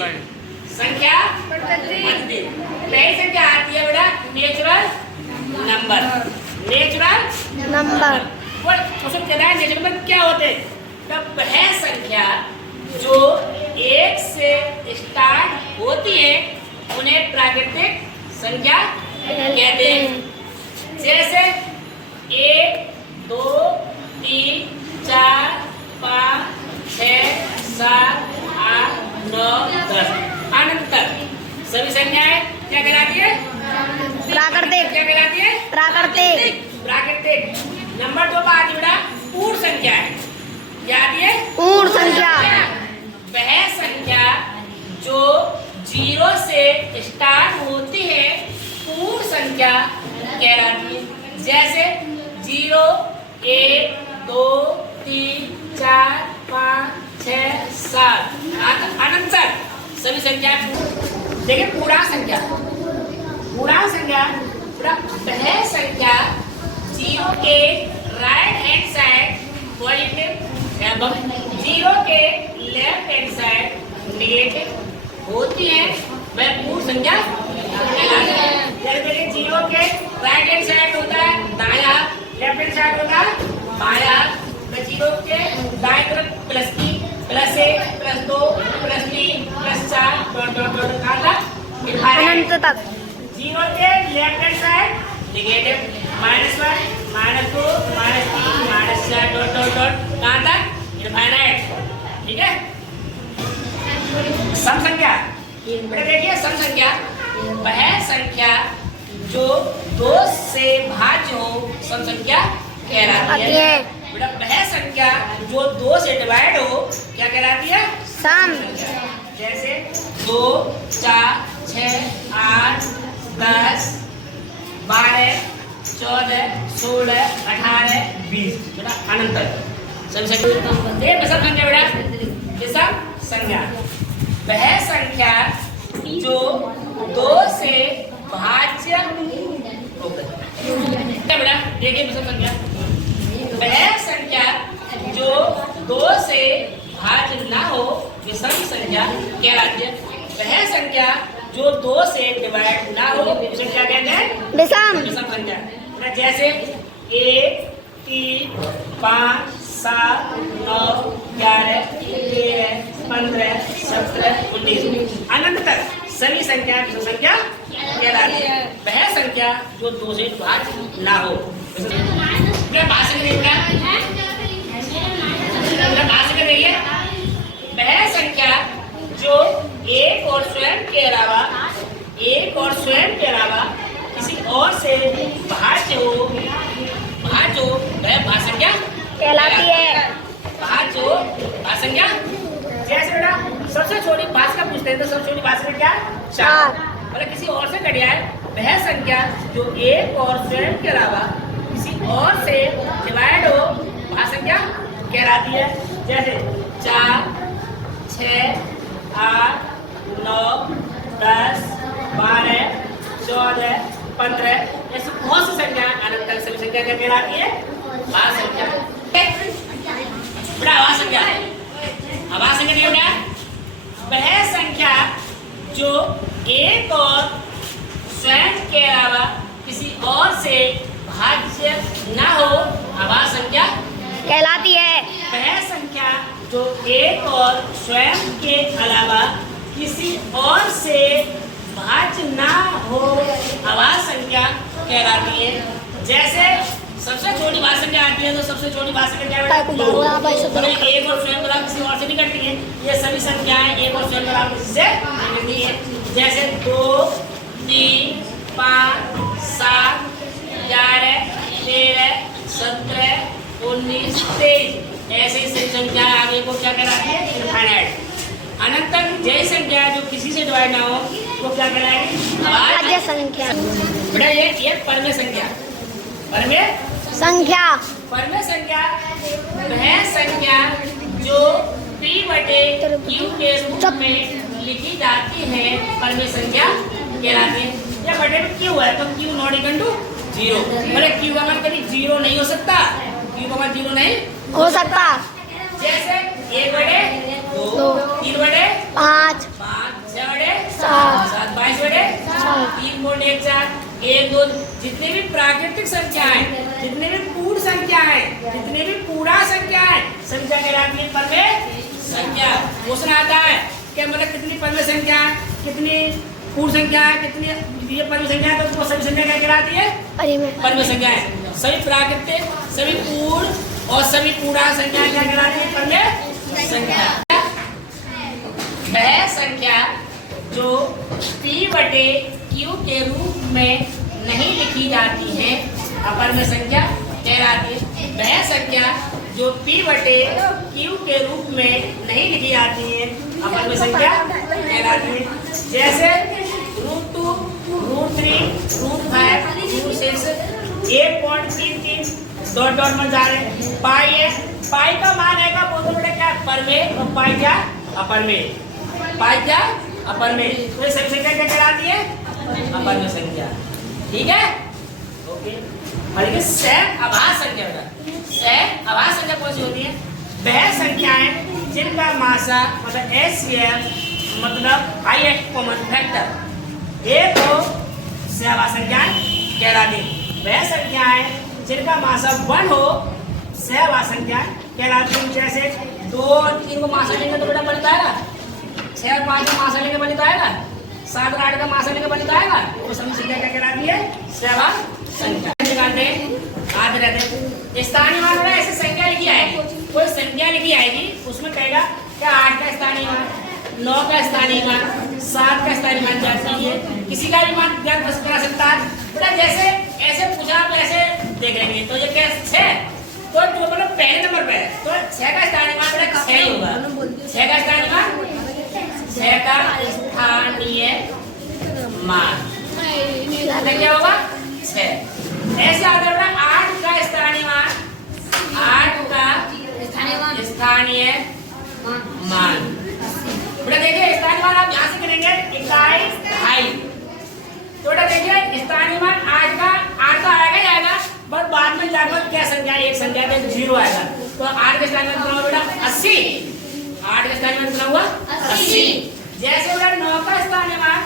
बढ़ती, संख्या बढ़ती। पहली संख्या आती है बेटा नेचुरल नंबर। नेचुरल नंबर वो क्वेश्चन कहता है नेचुरल नंबर क्या होते हैं? तब वह संख्या जो एक से स्टार्ट होती है उन्हें प्राकृतिक संख्या कहते हैं। जैसे 1 2 3 4 5 6 7 8 9 10 अनंत तक सभी संख्याएं क्या कहलाती है? प्राकृतिक। क्या कहलाती है? प्राकृतिक। प्राकृतिक। नंबर 2 पर आती बेटा पूर्ण संख्या है। क्या आती है? पूर्ण संख्या। वह संख्या जो 0 से स्टार्ट होती है पूर्ण संख्या कहलाती है। जैसे 0 1 2 3 4 5 6 7 अनंत तक सभी संख्या। देखिए पूर्णांक संख्या। पूर्णांक संख्या वह संख्या 0 के राइट हैंड साइड पॉजिटिव एवं 0 के लेफ्ट हैंड साइड नेगेटिव होती है वह पूर्ण संख्या कहलाती है। जैसे देखिए 0 के राइट हैंड साइड होता है दायां, लेफ्ट हैंड साइड होता है बायां। तो 0 के दाएं तरफ प्लस की plus 1 plus 2 plus 3 plus 4 dot dot dot काटा अनंत तक। 0 के left hand side negative -1 -2 -3 -4 dot dot dot कहाँ तक इनफाइनाइट। ठीक है। सम संख्या बेटा देखिए सम संख्या वह संख्या जो 2 से भाज्य हो सम संख्या कहलाती है। बेटा वह संख्या जो 2 से डिवाइड हो क्या कहलाती है? सम। जैसे 2 4 6 8 10 12 14 16 18 20 बेटा अनंत तक सम संख्या। ये सम संख्या बेटा ये सब संख्या वह संख्या जो 2 से भाज्य हो गई। बेटा देखिए सम संख्या वह संख्या जो 2 से भाज्य ना हो विषम संख्या कहलाती है। वह संख्या जो 2 से डिवाइड ना हो उसे क्या कहते हैं? विषम संख्या। जैसे 1 3 5 7 9 11 13 15 17 19 अनंत तक सभी संख्या विषम संख्या कहलाती है। वह संख्या जो 2 से भाज्य ना हो देखिए वह संख्या जो एक और स्वयं के अलावा किसी और से भाज्य हो वह भाषंख्या कहलाती है। भाषंख्या। जैसे बेटा सबसे छोटी भाषा पूछते हैं तो सबसे छोटी भाषा क्या? 4। मतलब किसी और से कट है वह संख्या जो एक और स्वयं के अलावा किसी और से डिवाइड हो भाषा कहलाती है। जैसे 4 6 8 9 10 12 14 15 ऐसी बहुत सी संख्या अनंत तक सभी संख्या क्या कहलाती है? भाज्य संख्या। बेटा आवाज संख्या नहीं बेटा वह संख्या जो एक और स्वयं के अलावा किसी और से भाज्य ना हो आवाज संख्या कहलाती है। वह संख्या जो एक और स्वयं के अलावा किसी और से भाज्य ना हो आवाज संख्या कहलाती है। जैसे सबसे छोटी भाज्य संख्या आती है तो सबसे छोटी भाज्य संख्या क्या है? 2। एक और स्वयं के अलावा किसी और से नहीं करती है। ये सभी संख्याएं एक और स्वयं के अलावा किसी से नहीं करती है। जैसे 2 3 5 7 11 13 17 19 23 ऐसे ही संख्या आगे को क्या कहलाती है? इनफाइनाइट। अनंत तक जय संख्या जो किसी से डिवाइड ना हो वो क्या कहलाएगी? भाज्य संख्या। बेटा ये परमेय संख्या। परमेय संख्या वह संख्या जो P/Q के रूप में लिखी जाती है परमेय संख्या कहलाती है। या बटे में Q है तो Q नॉट इक्वल टू 0। मतलब Q का मतलब कभी 0 नहीं हो सकता। Q का मतलब 0 नहीं हो सकता। जैसे 1/2 3/5 5 1.14 1 2 जितने भी प्राकृतिक संख्याएं, जितने भी पूर्ण संख्याएं, जितने भी पूरा संख्याएं, संख्या कहलाती है परमे संख्या। क्वेश्चन आता है कि मतलब कितनी परमे संख्या है, कितनी पूर्ण संख्या है, कितनी ये परमे संख्या है, तो उसको सभी संख्या क्या कहलाती है? परमे संख्या है। सभी प्राकृतिक, सभी पूर्ण और सभी पूरा संख्या क्या कहलाती है? परमे संख्या। वह संख्या जो P/Q के रूप में नहीं लिखी जाती है अपरमेय संख्या कहलाती है। वह संख्या जो P/Q के रूप में नहीं लिखी जाती है अपरमेय संख्या कहलाती है। जैसे √2, √3, √5, √6, 1.33 डॉट डॉट में जा रहे। पाई है, पाई का मान है का बोलते बेटा क्या? परमेय। और पाई क्या? अपरमेय। पाई क्या? अपरमेय। तो ये सभी संख्या क्या कहलाती है? अपरमेय संख्या। ठीक है, ओके। और ये सह आभास संख्या बेटा, सह आभास संख्या कौन सी होती है? वह संख्याएं जिनका मासा मतलब HCF मतलब हाईएस्ट कॉमन फैक्टर एक हो, सह आभास संख्याएं कहलाती है। वह संख्याएं जिनका मासा 1 हो, सह आभास संख्याएं कहलाती है। जैसे 2 और 3 को मासा लेंगे तो बेटा बनता है 6 और 5 का मासा लेके बनित आएगा, 7 और 8 का मासा लेके बनित आएगा। वो सभी संख्या क्या कहलाती है? सहवास संख्या। लगाते आते रहते स्थानीय मान वाला ऐसे संख्या लिखी आएगी, कोई संख्या लिखी आएगी उसमें कहेगा क्या 8 का स्थानीय मान, 9 का स्थानीय मान, 7 का स्थानीय मान क्या चाहिए, किसी का भी मान ज्ञात करा सकता है बेटा। जैसे ऐसे पूछा आप ऐसे देख लेंगे तो ये क्या 6 तो जो मतलब पहले नंबर पे है तो 6 का स्थानीय मान बेटा 6 ही होगा। 6 का स्थानीय मान, 6 का स्थानीय मान क्या होगा? 6। ऐसे आता है 8 का स्थानीय मान, 8 का स्थानीय मान बेटा। देखिए स्थानीय मान आप यहाँ से करेंगे इकाई ढाई, तो बेटा देखिए स्थानीय मान 8 का आएगा ही आएगा, बट बाद में जाकर क्या संख्या? एक संख्या पे 0 आएगा। तो 8 का स्थानीय मान कितना हुआ बेटा? 80। 8 का स्थानीय मान कितना हुआ? 80। जैसे बेटा 9 का स्थानीय मान,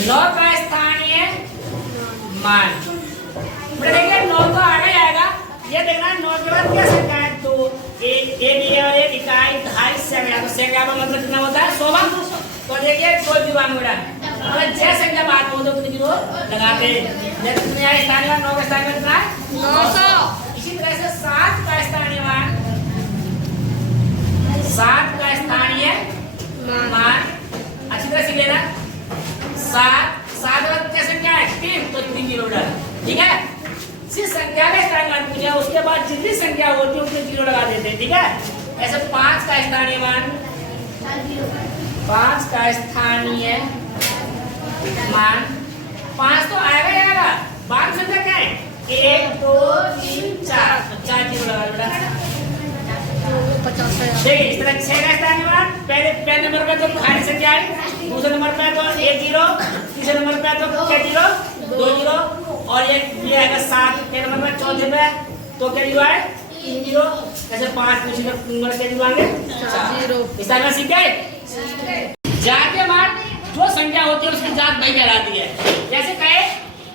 9 का स्थानीय मान बेटा देखिए 9 तो आगे ही आएगा। ये देखना 9 के बाद क्या संख्या है? 2 एक एक इकाई ढाई सैकड़ा, तो सैकड़ा का मतलब कितना होता है? 100। तो देखिए 2 जीवाणु बेटा मतलब जय संख्या बात हो तो कितनी जीरो लगाते हैं। जैसे कितने आए स्थानीय मान? 9 का स्थानीय मान कितना है? 900। इसी तरह से 7 का स्थानीय मान, 7 का स्थानीय मान अच्छी तरह से लेना। 7 बाद क्या संख्या है? 3, तो 3 जीरो डाल। ठीक है, जिस संख्या का स्थानीय मान पूछा उसके बाद जितनी संख्या होती है उसमें जीरो लगा देते हैं। ठीक है, ऐसे 5 का स्थानीय मान, 5 का स्थानीय मान 5 तो आएगा ही आएगा। बाद में संख्या क्या है? 1 2 3 4, तो 4 जीरो लगा बेटा। देखिए इस तरह 6 का स्थानीय मान पहले नंबर पे तो खाली संख्या आई, दूसरे नंबर पे तो 1 जीरो, तीसरे नंबर पे तो क्या जीरो? 2 जीरो, और ये आएगा 7 के नंबर पे, चौथे पे तो क्या जीरो आए? 3 जीरो। ऐसे 5 पूछे तो नंबर क्या जीरो आएंगे? 4 जीरो। इस तरह में सीख गए। जातीय मान जो संख्या होती है उसकी जात भाई कहलाती है। जैसे कहे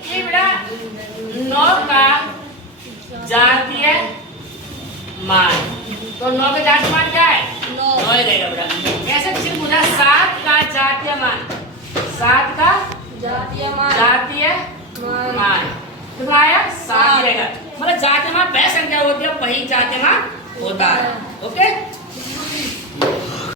कि बेटा 9 का जातीय मान, तो 9 का जातीय मान क्या है? 9 ही रहेगा बेटा। ऐसे किसी ने पूछा 7 का जातीय मान, 7 का जातीय मान कितना आया? 7 रहेगा। मतलब जातीय मान वह संख्या होती है वही जातीय मान होता है। ओके।